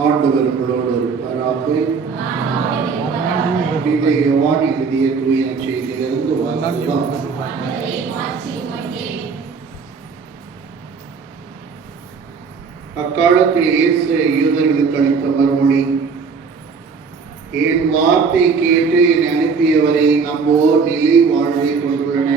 ஆண்டவர் உங்களோடு இருப்பாராக. யோவான் எழுதிய தூய செய்தியிலிருந்து வாசகம். அக்காலத்தில் இயேசு யூதர்களுக்கு அளித்த மறுமொழி: என் வார்த்தை கேட்டு என்னை அனுப்பியவரை நம்புவோர் நிலை வாழ்வை கொண்டுள்ளனர்.